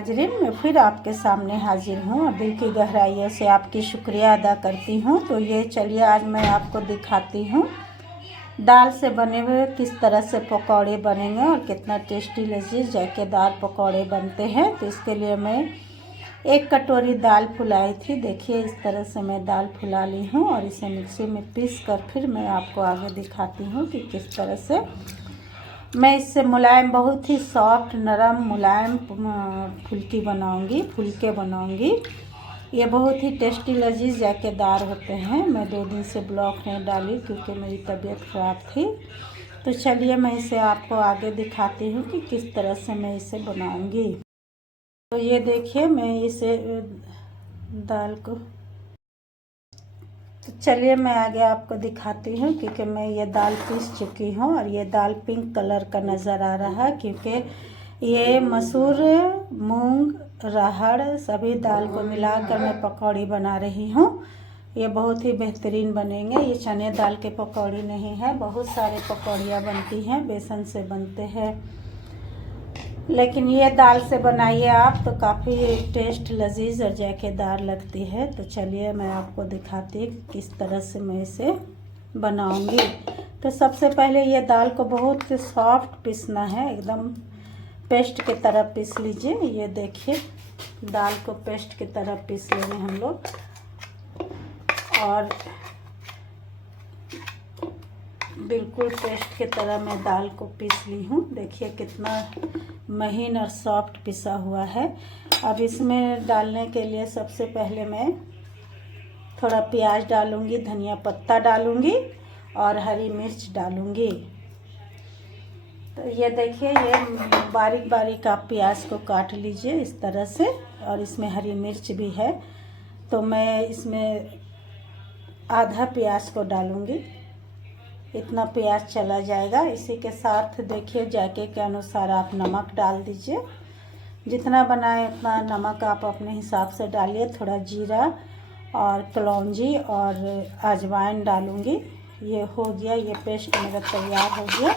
नाज़रीन, मैं फिर आपके सामने हाजिर हूँ और दिल की गहराइयों से आपकी शुक्रिया अदा करती हूँ। तो ये चलिए आज मैं आपको दिखाती हूँ दाल से बने हुए किस तरह से पकौड़े बनेंगे और कितना टेस्टी लजीज जायकेदार पकौड़े बनते हैं। तो इसके लिए मैं 1 कटोरी दाल फुलाई थी। देखिए इस तरह से मैं दाल फुला ली हूँ और इसे मिक्सी में पीस कर फिर मैं आपको आगे दिखाती हूँ कि किस तरह से मैं इससे मुलायम, बहुत ही सॉफ्ट नरम मुलायम फुलके बनाऊंगी। ये बहुत ही टेस्टी लजीज जायकेदार होते हैं। मैं 2 दिन से ब्लॉग नहीं डाली क्योंकि मेरी तबीयत ख़राब थी। तो चलिए मैं इसे आपको आगे दिखाती हूँ कि किस तरह से मैं इसे बनाऊंगी। तो ये देखिए मैं इसे दाल को, तो चलिए मैं आगे आपको दिखाती हूँ क्योंकि मैं ये दाल पीस चुकी हूँ और ये दाल पिंक कलर का नज़र आ रहा है क्योंकि ये मसूर, मूंग, राहड़ सभी दाल को मिलाकर मैं पकौड़ी बना रही हूँ। ये बहुत ही बेहतरीन बनेंगे। ये चने दाल के पकौड़ी नहीं है, बहुत सारे पकौड़ियाँ बनती हैं, बेसन से बनते हैं, लेकिन ये दाल से बनाइए आप तो काफ़ी टेस्ट लजीज और जायकेदार लगती है। तो चलिए मैं आपको दिखाती हूँ किस तरह से मैं इसे बनाऊंगी। तो सबसे पहले ये दाल को बहुत सॉफ्ट पीसना है, एकदम पेस्ट की तरह पीस लीजिए। ये देखिए दाल को पेस्ट की तरह पीस लेंगे हम लोग और बिल्कुल पेस्ट की तरह मैं दाल को पीस ली हूँ। देखिए कितना महीन और सॉफ्ट पिसा हुआ है। अब इसमें डालने के लिए सबसे पहले मैं थोड़ा प्याज डालूँगी, धनिया पत्ता डालूँगी और हरी मिर्च डालूँगी। तो ये देखिए ये बारीक बारीक आप प्याज को काट लीजिए इस तरह से, और इसमें हरी मिर्च भी है। तो मैं इसमें आधा प्याज को डालूँगी, इतना प्याज चला जाएगा। इसी के साथ देखिए जायके के अनुसार आप नमक डाल दीजिए, जितना बनाए उतना नमक आप अपने हिसाब से डालिए। थोड़ा जीरा और कलौंजी और अजवाइन डालूँगी। ये हो गया, ये पेस्ट मेरा तैयार हो गया।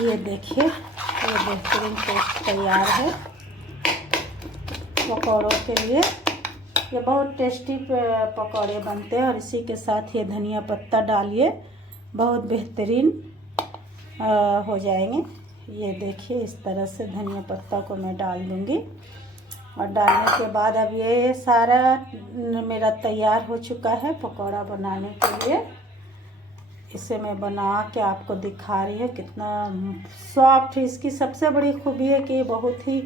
ये देखिए ये बेहतरीन पेस्ट तैयार है पकौड़ों के लिए। ये बहुत टेस्टी पकौड़े बनते हैं और इसी के साथ ये धनिया पत्ता डालिए, बहुत बेहतरीन हो जाएंगे। ये देखिए इस तरह से धनिया पत्ता को मैं डाल दूँगी और डालने के बाद अब ये सारा मेरा तैयार हो चुका है पकौड़ा बनाने के लिए। इसे मैं बना के आपको दिखा रही हूँ कितना सॉफ्ट। इसकी सबसे बड़ी खूबी है कि ये बहुत ही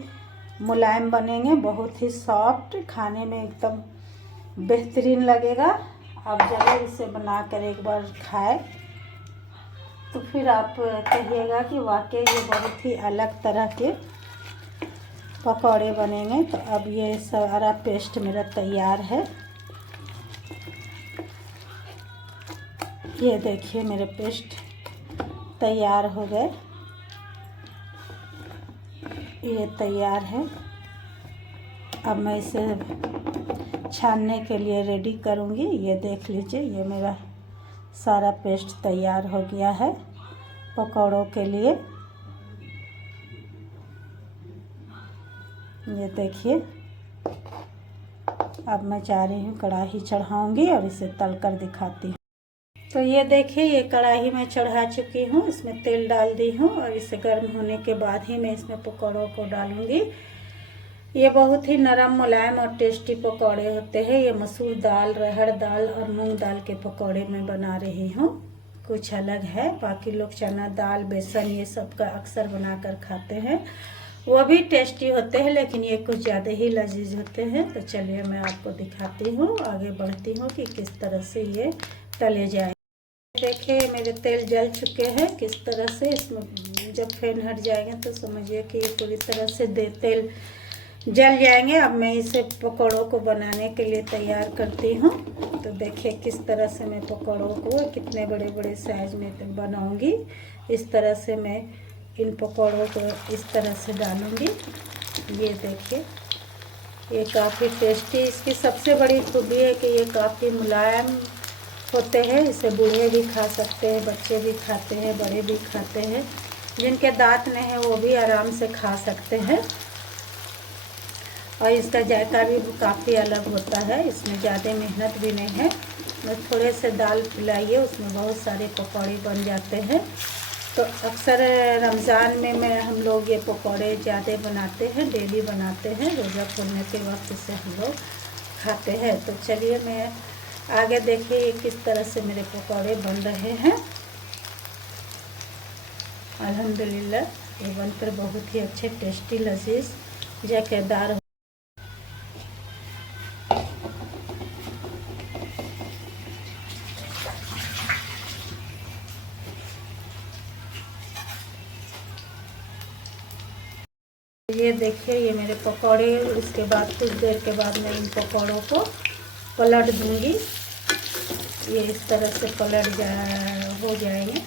मुलायम बनेंगे, बहुत ही सॉफ्ट, खाने में एकदम बेहतरीन लगेगा। आप जरूर इसे बनाकर एक बार खाएं तो फिर आप कहिएगा कि वाकई ये बहुत ही अलग तरह के पकौड़े बनेंगे। तो अब ये सारा पेस्ट मेरा तैयार है। ये देखिए मेरे पेस्ट तैयार हो गए, ये तैयार है। अब मैं इसे छानने के लिए रेडी करूँगी। ये देख लीजिए ये मेरा सारा पेस्ट तैयार हो गया है पकौड़ों के लिए। ये देखिए अब मैं जा रही हूँ कढ़ाई चढ़ाऊँगी और इसे तल कर दिखाती हूँ। तो ये देखिए ये कढ़ाई मैं चढ़ा चुकी हूँ, इसमें तेल डाल दी हूँ और इसे गर्म होने के बाद ही मैं इसमें पकौड़ों को डालूँगी। ये बहुत ही नरम मुलायम और टेस्टी पकौड़े होते हैं। ये मसूर दाल, अरहर दाल और मूंग दाल के पकौड़े मैं बना रही हूँ, कुछ अलग है। बाकी लोग चना दाल, बेसन ये सब का अक्सर बनाकर खाते हैं, वो भी टेस्टी होते हैं, लेकिन ये कुछ ज़्यादा ही लजीज होते हैं। तो चलिए मैं आपको दिखाती हूँ, आगे बढ़ती हूँ कि किस तरह से ये तले जाए। देखिए मेरे तेल जल चुके हैं किस तरह से। इसमें जब फेन हट जाएंगे तो समझिए कि ये पूरी तरह से तेल जल जाएंगे। अब मैं इसे पकौड़ों को बनाने के लिए तैयार करती हूँ। तो देखिए किस तरह से मैं पकौड़ों को कितने बड़े बड़े साइज में बनाऊँगी। इस तरह से मैं इन पकौड़ों को इस तरह से डालूँगी। ये देखिए ये काफ़ी टेस्टी, इसकी सबसे बड़ी खूबी है कि ये काफ़ी मुलायम होते हैं। इसे बूढ़े भी खा सकते हैं, बच्चे भी खाते हैं, बड़े भी खाते हैं, जिनके दांत नहीं है वो भी आराम से खा सकते हैं। और इसका जायका भी काफ़ी अलग होता है। इसमें ज़्यादा मेहनत भी नहीं है, थोड़े से दाल पिलाइए उसमें बहुत सारे पकौड़े बन जाते हैं। तो अक्सर रमज़ान में हम लोग ये पकौड़े ज़्यादा बनाते हैं, डेली बनाते हैं, रोज़ा खोलने के वक्त से हम लोग खाते हैं। तो चलिए मैं आगे देखिए किस तरह से मेरे पकौड़े बन रहे हैं। अल्हम्दुलिल्लाह ये बनकर बहुत ही अच्छे, टेस्टी, लजीज, जायकेदार। ये देखिए ये मेरे पकौड़े, उसके बाद कुछ देर के बाद मैं इन पकौड़ों को पलट दूंगी। ये इस तरह से हो जाएंगे।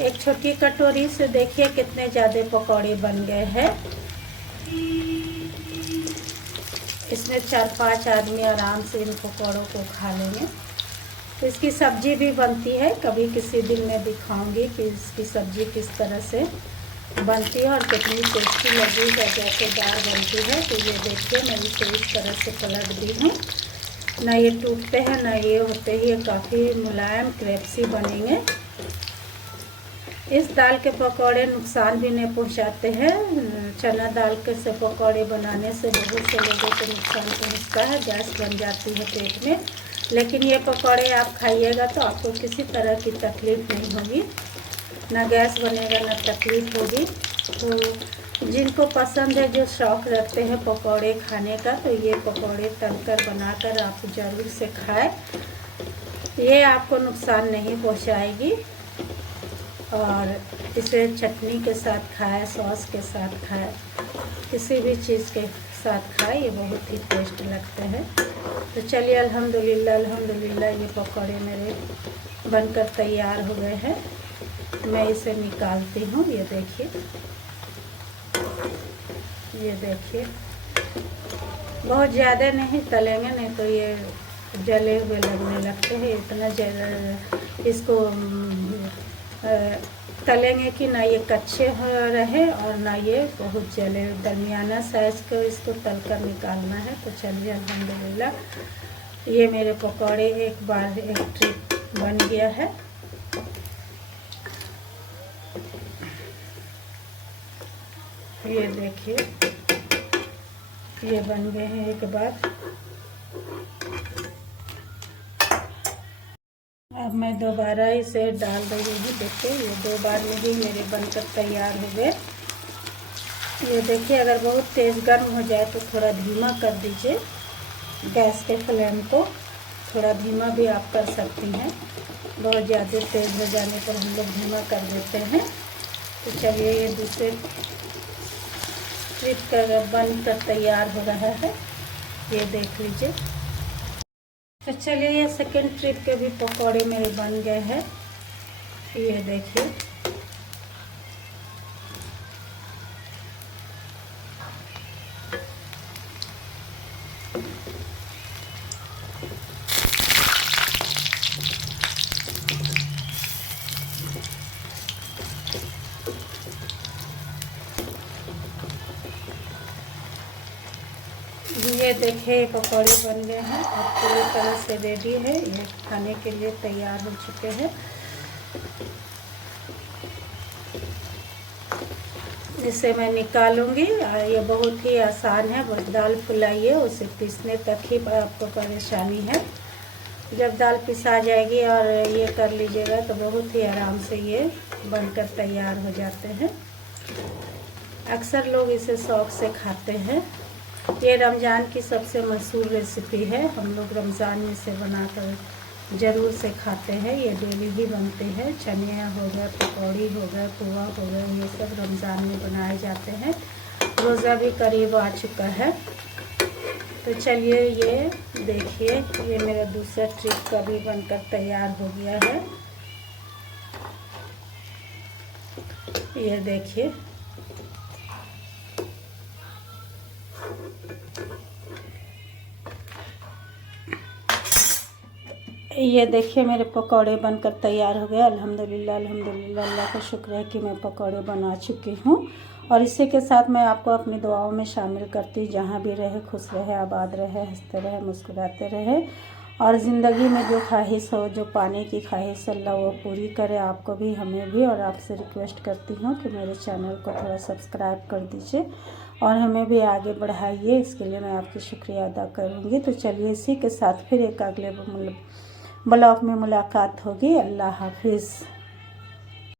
एक छोटी कटोरी से देखिए कितने ज़्यादा पकौड़े बन गए हैं। इसमें 4-5 आदमी आराम से इन पकौड़ों को खा लेंगे। तो इसकी सब्जी भी बनती है, कभी किसी दिन मैं दिखाऊंगी कि इसकी सब्जी किस तरह से बनती है और कितनी टेस्टी लगी है, जायकेदार बनती है। तो ये देखिए मैं इसे इस तरह से पलट दी हूँ। ना ये टूटते हैं ना ये होते ही, काफ़ी मुलायम क्रेप्सी बनेंगे। इस दाल के पकौड़े नुकसान भी नहीं पहुँचाते हैं। चना दाल के से पकौड़े बनाने से बहुत से लोगों को नुकसान पहुँचता है, गैस बन जाती है पेट में। लेकिन ये पकौड़े आप खाइएगा तो आपको किसी तरह की तकलीफ़ नहीं होगी, ना गैस बनेगा ना तकलीफ़ होगी। तो जिनको पसंद है, जो शौक़ रखते हैं पकौड़े खाने का, तो ये पकौड़े तलकर बनाकर आप ज़रूर से खाएं। ये आपको नुकसान नहीं पहुंचाएगी। और इसे चटनी के साथ खाएं, सॉस के साथ खाएं, किसी भी चीज़ के साथ खाएं, ये बहुत ही टेस्ट लगते हैं। तो चलिए अल्हम्दुलिल्लाह ये पकौड़े मेरे बनकर तैयार हो गए हैं। मैं इसे निकालती हूँ। ये देखिए बहुत ज़्यादा नहीं तलेंगे, नहीं तो ये जले हुए लगने लगते हैं। इतना इसको तलेंगे कि ना ये कच्चे रहे और ना ये बहुत जले, दरमियाना साइज़ को इसको तलकर निकालना है। तो चलिए अल्हम्दुलिल्लाह ये मेरे पकौड़े एक बार एक ट्रिप बन गया है। ये देखिए ये बन गए हैं एक बार। अब मैं दोबारा इसे डाल रही हूँ। देखिए ये 2 बार में ही मेरे बनकर तैयार हो गए। ये देखिए अगर बहुत तेज़ गर्म हो जाए तो थोड़ा धीमा कर दीजिए, गैस के फ्लेम को थोड़ा धीमा भी आप कर सकती हैं। बहुत ज़्यादा तेज़ हो जाने पर हम लोग धीमा कर देते हैं। तो चलिए ये दूसरे ट्रिप का बनकर तैयार हो रहा है, ये देख लीजिए। तो चलिए ये सेकेंड ट्रिप के भी पकौड़े मेरे बन गए हैं। ये देखिए ये देखिए पकौड़े बन गए हैं और पूरी तरह से रेडी है, ये खाने के लिए तैयार हो चुके हैं। इसे मैं निकालूंगी। ये बहुत ही आसान है, बस दाल फुलाइए, उसे पीसने तक ही आपको परेशानी है। जब दाल पिसा जाएगी और ये कर लीजिएगा तो बहुत ही आराम से ये बनकर तैयार हो जाते हैं। अक्सर लोग इसे शौक़ से खाते हैं। ये रमज़ान की सबसे मशहूर रेसिपी है, हम लोग रमज़ान में इसे बनाकर ज़रूर से खाते हैं। ये डेली ही बनते हैं। चने हो गए, पकौड़ी हो गए, पुआ हो गए, ये सब रमज़ान में बनाए जाते हैं। रोज़ा भी करीब आ चुका है। तो चलिए ये देखिए ये मेरा दूसरा ट्रिप का भी बनकर तैयार हो गया है। ये देखिए मेरे पकौड़े बनकर तैयार हो गए। अल्हम्दुलिल्लाह अल्लाह का शुक्र है कि मैं पकौड़े बना चुकी हूँ और इसी के साथ मैं आपको अपनी दुआओं में शामिल करती, जहाँ भी रहे खुश रहे, आबाद रहे, हंसते रहे, मुस्कुराते रहे, और ज़िंदगी में जो ख्वाहिश हो, जो पाने की ख्वाहिश अल्लाह वो पूरी करे, आपको भी हमें भी। और आपसे रिक्वेस्ट करती हूँ कि मेरे चैनल को थोड़ा सब्सक्राइब कर दीजिए और हमें भी आगे बढ़ाइए, इसके लिए मैं आपकी शुक्रिया अदा करूँगी। तो चलिए इसी के साथ फिर एक अगले ब्लॉग में मुलाकात होगी। अल्लाह हाफिज़।